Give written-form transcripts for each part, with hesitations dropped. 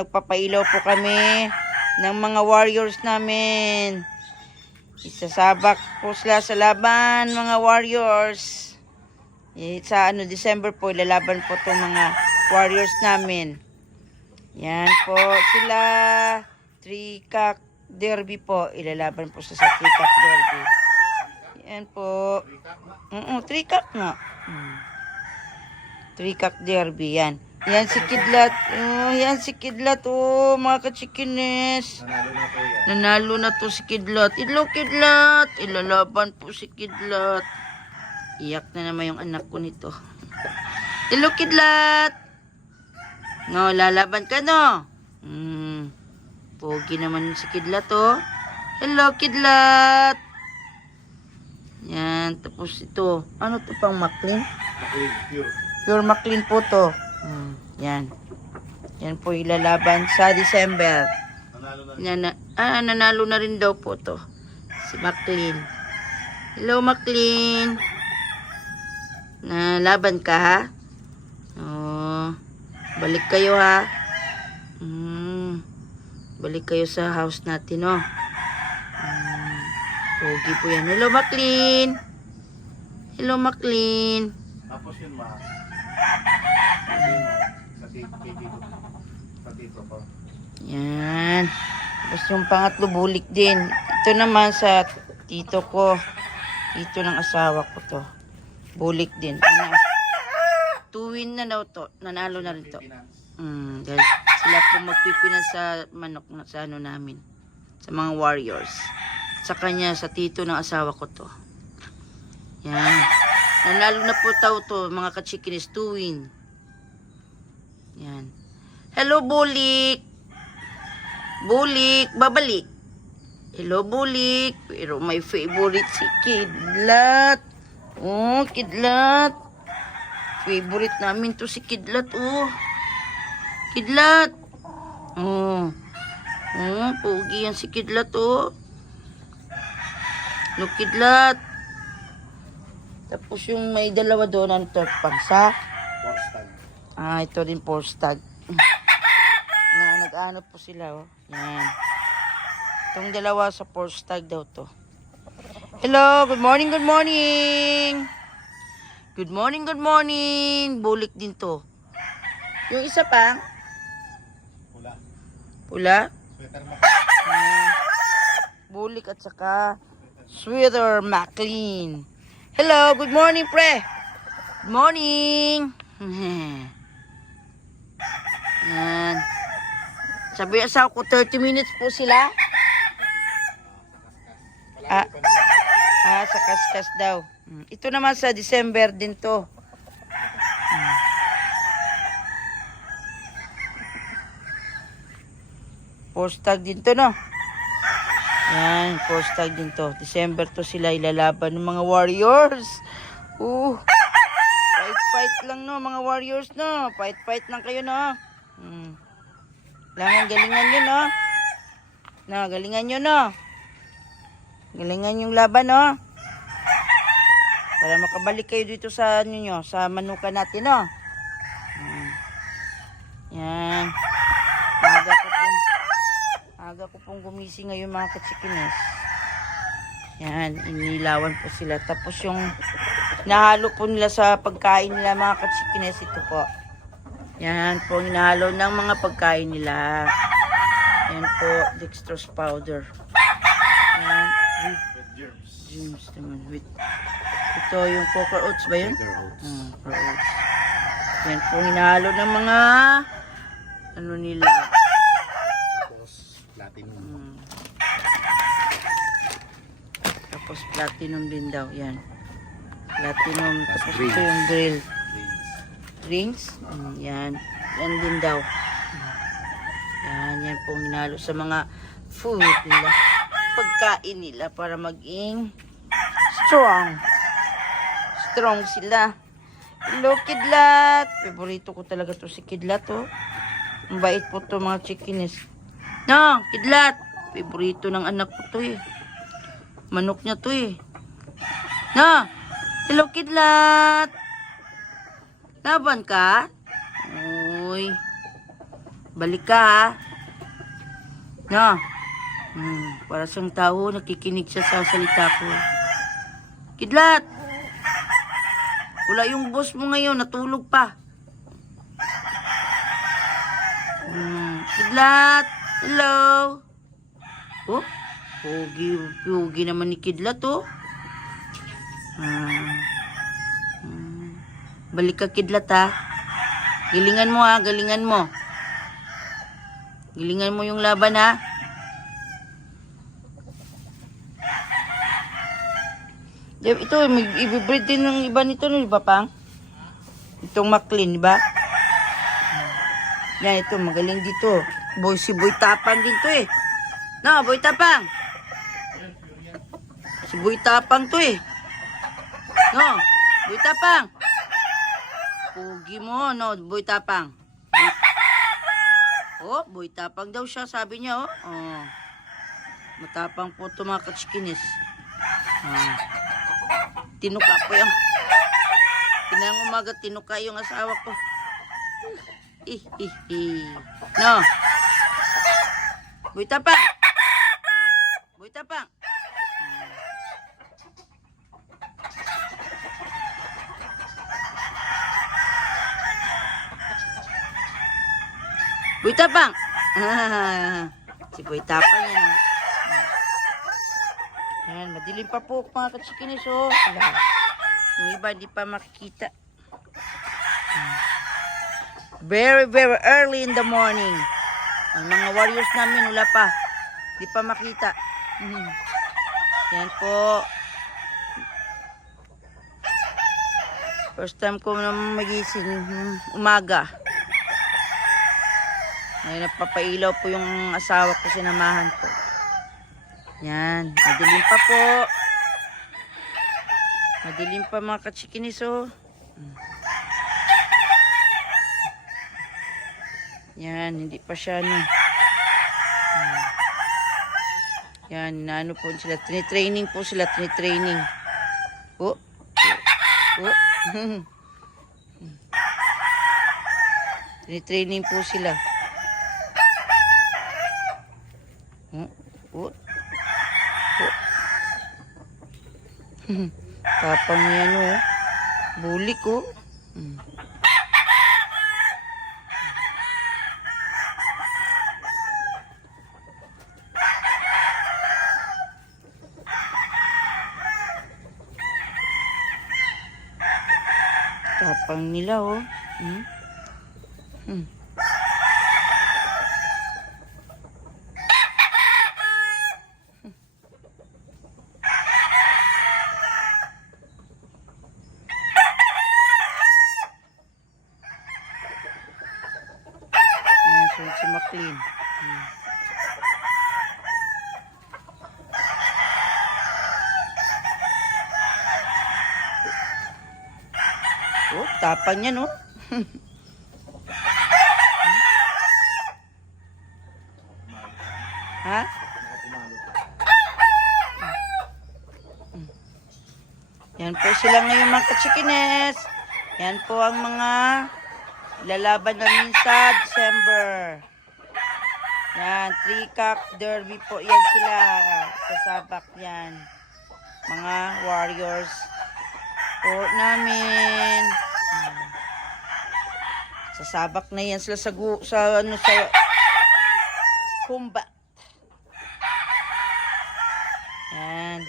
nagpapailaw po kami ng mga warriors namin. Isasabak po sila sa laban, mga warriors. Sa December po, ilalaban po itong mga warriors namin. Yan po sila. Three-cock derby po. Ilalaban po sa three-cock derby. Yan po. Three-cock nga. Three-cock derby, yan. Yan si Kidlat. Yan si Kidlat, mga kachikines. Nanalo na to si Kidlat. Hello, Kidlat. Ilalaban po si Kidlat. Iyak na naman yung anak ko nito. Hello, Kidlat. No, lalaban ka, no? Pogi naman si Kidlat, Hello, Kidlat. Yan, tapos ito. Ano to pang McLean? McLean, pure. Pure McLean po to. Yan. Yan po ilalaban sa December. Nanalo na rin daw po to. Si McLean. Hello, McLean. Nalaban ka, ha? Balik kayo, ha? Balik kayo sa house natin, Pogi po yan. Hello, McLean. Hello, McLean. Tapos yun, sa tito ko. Yan. Tapos yung pangatlo, bulik din. Ito naman sa tito ko. Tito ng asawa ko to. Bulik din. Tuwin na daw to. Nanalo na rin to. Dahil sila po magpipinan sa manok na sa namin. Sa mga warriors. Sa kanya, sa tito ng asawa ko to. Yan. Nanalo na po tao to, mga kachikinis, tuwin. Yan. Hello, Bulik. Bulik, babalik. Hello, Bulik. Pero my favorite si Kidlat. Kidlat. Favorite namin to si Kidlat, Kidlat. Pogi yan si Kidlat, No, Kidlat. Tapos yung may dalawa doon, ano to, pangsa? Porstag. Ito rin porstag. Nag-ano po sila, Yan. Itong dalawa sa porstag daw to. Hello, good morning, good morning. Good morning, good morning. Bulik din to. Yung isa pa? Pula. Pula? Sweater mo. Bulik at saka Sweater McLean. Hello, good morning, pre. Good morning. Yan. Sabi sa ko 30 minutes po sila. Sa kaskas daw. Ito naman sa December din to. Postag din to, no? Yan, postag din to. December to sila ilalaban ng mga warriors. Fight lang, no, mga warriors, no? Fight lang kayo, no? Galingan nyo, no? Galingan nyo, no? Galingan yung laban, no? Para makabalik kayo dito sa sa manuka natin, no? Yan. Aga ko pong gumising ngayon, mga katsikinis. Yan, inilawan po sila. Tapos yung nahalo po nila sa pagkain nila, mga katsikinis, ito po. Yan po, hinahalo ng mga pagkain nila. Yan po, dextrose powder. Yan, germs naman. Ito yung poker oats ba yun? Poker oats. Yan po, hinahalo ng mga nila. Tapos platinum din daw. Yan. Platinum. Tapos ito yung grill. Rings. Yan. Yan din daw. Yan pong hinalo sa mga food nila. Pagkain nila para maging strong. Strong sila. Hello, Kidlat. Favorito ko talaga to si Kidlat, Ang bait po to, mga chikinis. No, Kidlat. Favorito ng anak ko to, Manok niya to, No. Hello, Kidlat. Laban ka? Uy. Balik ka ha. No. Para siyang tao, nakikinig siya sa salita ko. Kidlat! Wala yung boss mo ngayon, natulog pa. Kidlat! Hello! Oh, pogi naman ni Kidlat, oh. Balik ka, Kidlat, ha. Galingan mo, ha. Galingan mo. Galingan mo yung laban, ha. Ito, may i-breed din ng iba nito, no, di ba, Pang? Itong McLean, di ba? Yan, ito, magaling dito. Si Boy Tapang din to, eh. No, Boy Tapang. Si Boy Tapang to, eh. No, Boy Tapang. Pugi mo, no, Boy Tapang. Oh, Boy Tapang daw siya, sabi niya, oh. Oh. Matapang po ito, mga katsikinis. Tinuka po yung kinang umaga, tinuka yung asawa ko. No. Boy Tapang. Boy Tapang. Boy Tapang. Si Boy Tapang yan. Ayan, madilim pa po mga katsikinis, oh. Yung iba hindi pa makikita. Very, very early in the morning. Ang mga warriors namin, wala pa. Hindi pa makita. Yan po. First time ko naman magising umaga. Ngayon, napapailaw po yung asawa ko, sinamahan ko. Yan, madilim pa po. Madilim pa mga katsikinis, oh. Yan, hindi pa siya, no. Yan, naano po sila. Tinitraining po sila, tinitraining. Oh. Oh. Tinitraining po sila. Oh. Tapang yan, oh. Bulik, oh. Tapang nila, oh. Si McLean. Oh, tapang yan, oh. Ha? Yan po sila ngayon mga katsikinis. Yan po ang mga lalaban namin sa December. Yan, 3-cock derby po. Yan sila. Sasabak yan. Mga warriors po namin. Sasabak na yan sila sa combat. Yan.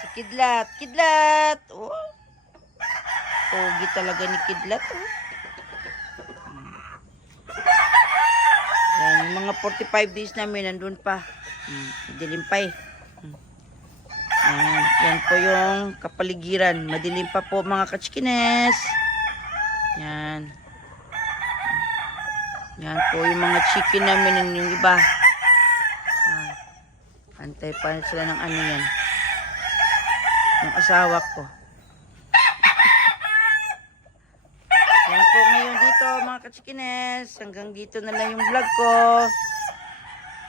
Si Kidlat. Kidlat. Oh. Pogi talaga ni Kidlat, oh. Yan, yung mga 45 days namin nandun pa. Madilim pa, eh. Yan po yung kapaligiran. Madilim pa po mga katsikinis. Yan. Yan po yung mga chicken namin, yung iba. Antay pa sila ng ano yan. Yung asawa ko. Yan po ngayon dito mga katsikinis. Hanggang dito na lang yung vlog ko.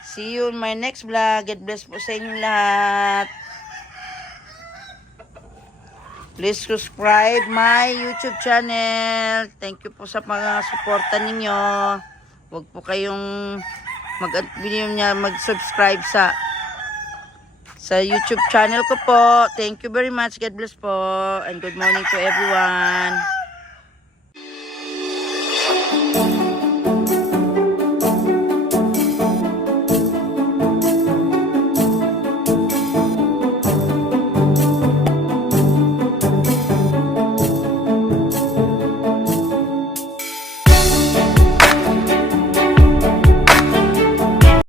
See you in my next vlog. God bless po sa inyong lahat. Please subscribe my YouTube channel. Thank you po sa mga suporta ninyo. Huwag po kayong mag-subscribe sa YouTube channel ko po. Thank you very much. God bless po. And good morning to everyone.